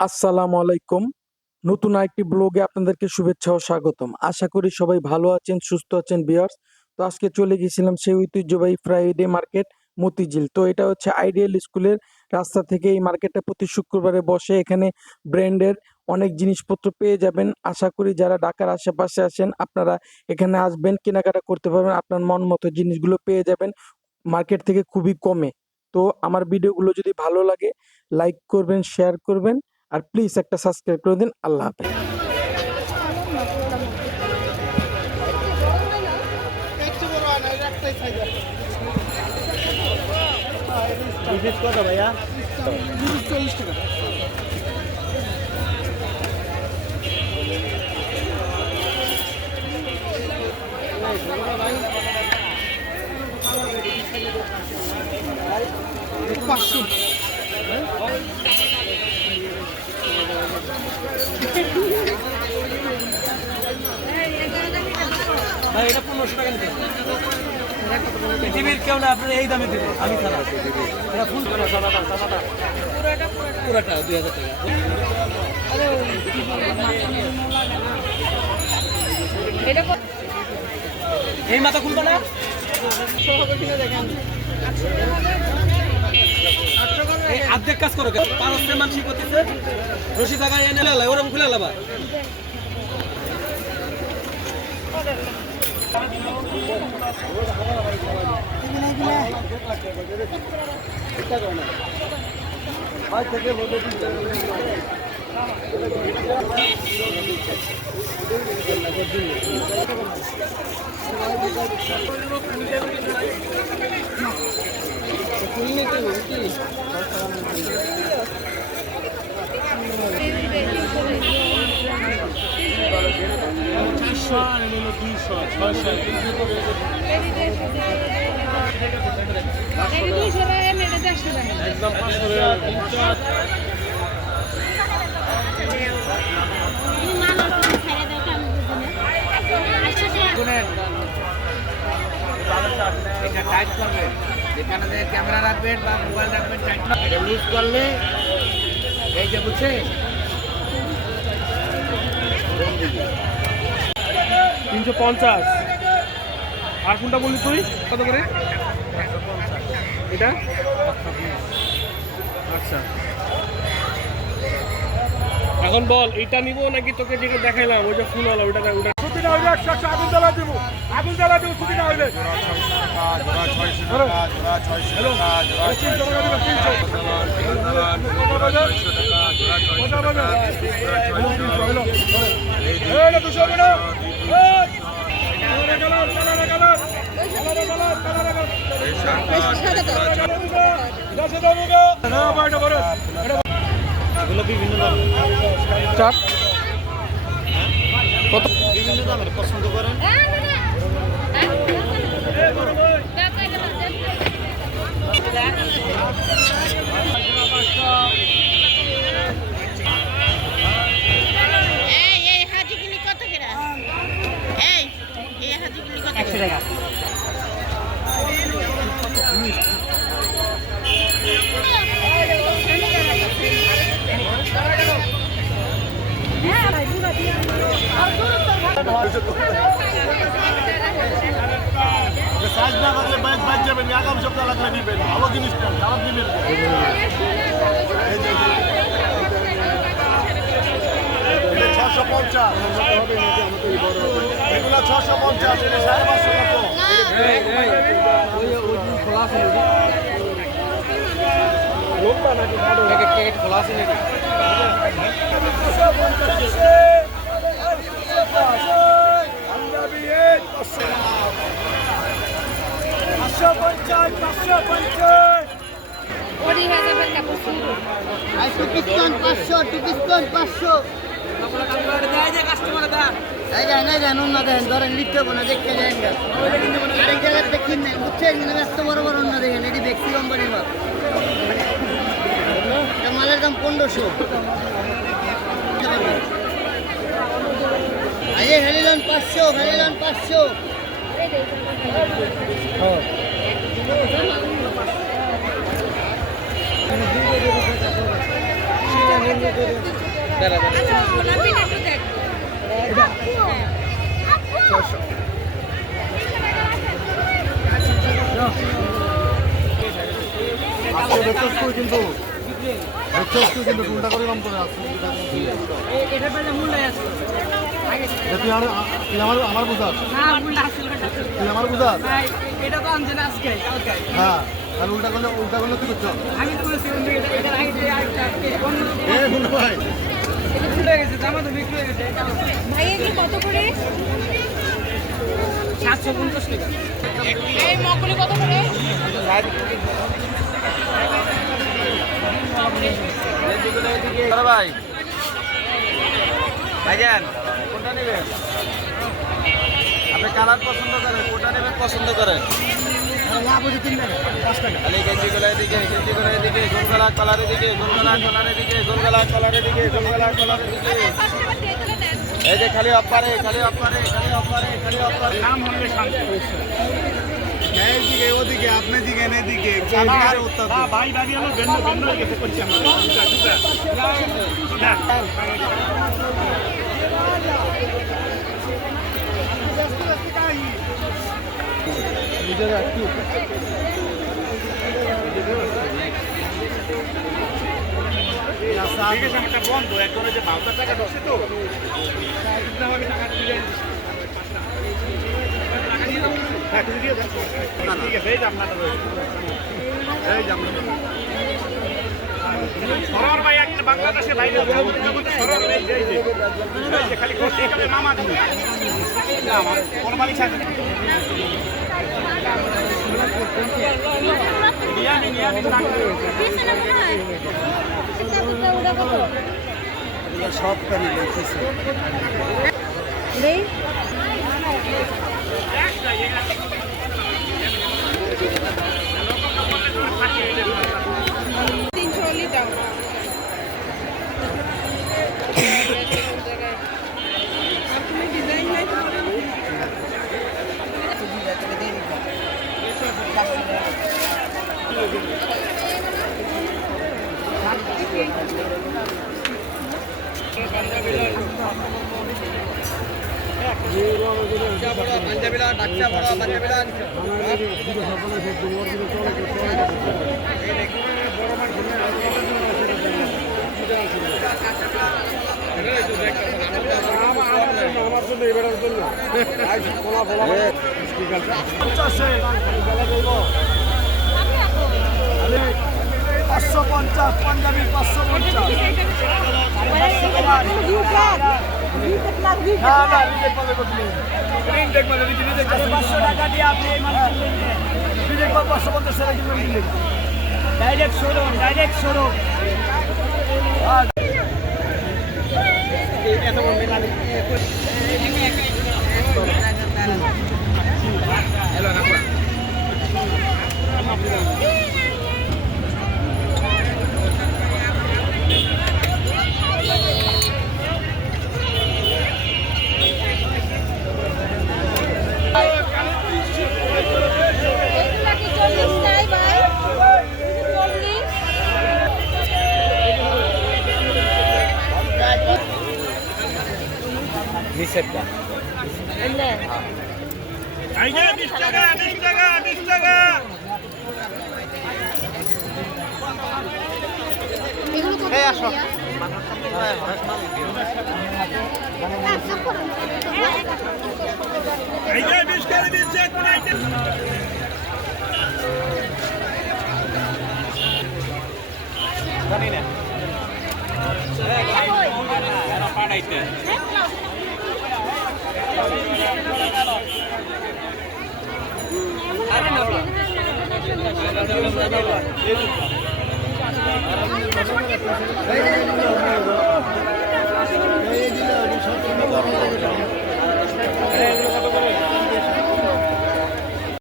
আসসালামু আলাইকুম। নতুন আরেকটি ব্লগে আপনাদেরকে শুভেচ্ছা ও স্বাগতম। আশা করি সবাই ভালো আছেন, সুস্থ আছেন ভিউয়ার্স। তো আজকে চলে গেছিলাম সেই ঐতিহ্যবাহী ফ্রাইডে মার্কেট মতিঝিল। তো এটা হচ্ছে আইডিয়াল স্কুলের রাস্তা থেকে এই মার্কেটটা প্রতি শুক্রবারে বসে। এখানে ব্র্যান্ডের অনেক জিনিসপত্র পেয়ে যাবেন। আশা করি যারা ঢাকার আশেপাশে আছেন আপনারা এখানে আসবেন, কেনাকাটা করতে পারবেন। আপনার মন মতো জিনিসগুলো পেয়ে যাবেন মার্কেট থেকে খুবই কমে। তো আমার ভিডিওগুলো যদি ভালো লাগে লাইক করবেন, শেয়ার করবেন। আর প্লিজ একটা সাবস্ক্রাইব করে দিন। আল্লাহ হাফেজ। কত ভাইয়া? 40 টাকা। পাঁচশো। ভাই এটা 1500 টাকা নিতে পৃথিবীর কেউ না আপনার এই দামে দেবে আমি ছাড়া এটা ফুল পুরাটা 2000 টাকা। এই মাথা খুলবে না এই অর্ধেক কাজ করো পারস্যে মানসিক করতেছে রশি টাকা এনে লালা ওরকম খুলে লাবা এটা টাইট করবেন, যেখানে ক্যামেরা রাখবেন বা মোবাইল রাখবেন টাইট এটা লুজ করলে এই যে বুঝছে 350। আর কোনটা বললি তুই কত করে? এটা আচ্ছা, এখন বল এটা নিবো নাকি তোকে যেটা দেখাইলাম ওই যে ফুল হলো ওটা ওটা ছুটি না হইলে 100 আগুন জ্বালা দেবো, আগুন জ্বালা দেবো ছুটি না হইলে বিভিন্ন দামের চাপ কত? বিভিন্ন দামের পছন্দ করেন এই হাজিগুলি কত করে? এই হাজিগুলি কত? 100 টাকা। সাইজ না থাকলে বাইক বাইক যাবেন, আগামী সপ্তাহ লাগলে নিবেন, ভালো জিনিসটা খারাপ নিবেন। এটা 650, এগুলো 650, এটা 550 মতো। লম্বা নাকি খোলা আছে নাকি? ধরেন লিখতে হবে না, দেখতে যাই আরেক জায়গায় দেখেন না বুঝছেন, এত বড় বড় অন্য দেখেন এটি ব্যক্তি কোম্পানির মাল, মালের দাম 1500। আরে ভ্যালিলন 500, ভ্যালিলন 500। গোলাপি একটু দেখ। আজকে দেখছস তুই কিন্তু কোনটা করে নাম করে আসছিস এটা পেলে মূল্য আছে তুই আমার বুঝাস না মূল্য আছে তুই আমার বুঝাস ভাই এটা তো আনছেন আজকে কালকে হ্যাঁ আর উল্টা করলে তুই করছো আমি তো বলেছি বন্ধু এটা আগে যে আরেকটা অন্য মুন্না ভাই এটা ভুলে গেছে জামা তো বিক্রি হয়ে গেছে ভাই এগুলো কত করে? 750 টাকা এই মগগুলি কত করে? ভাই ভাইজান কোনটা নেবেন? আপনি কালার পছন্দ করেন, কোনটা নেবেন পছন্দ করেন? খালি গেঞ্জিগুলো এদিকে, গেঞ্জিগুলো এদিকে, গোলগলা কালারের দিকে, গোলগলা কালারের দিকে, গোলগলা কালারের দিকে, গোলগলা কালারের দিকে। এই যে খালি অফারে, খালি অফারে, খালি অফারে, খালি অফারে। নাম হলে শান্তি এইদিকে ওদিকে আপনি দিকে এদিকে না ভাই ভাবি হলো ভিন্ন ভিন্ন হয়ে গেছে করছি আমরা না ঠিক আছে একটা বন্ধ একদম যে বাউটার টাকা ঢুকছে তো আমি টাকা দিয়ে হ্যাঁ কিছু দিয়ে দেন ঠিক আছে এই যে আপনার এই যে আপনার সরোয়ার ভাই একটা বাংলাদেশে ভাই সরোয়ার এই যে খালি এখানে মামা দিন না আমার কোনো বাড়ি ছাড়ে সব কারি লিখেছে পাঞ্জাবিলা ডাকছা বড় পাঞ্জাবিলা আমার জন্য এবারের জন্য পাঞ্জাবি 500 টাকা দিয়ে আপনি এই মাল ডাইরেক্ট শোরুম নিষেধটা এই যে 20 টাকা 20 টাকা 20 টাকা এই আসো এই যে 20 টাকা দিচ্ছে কোন আইটেম জানি না পাঠাইতে আরে না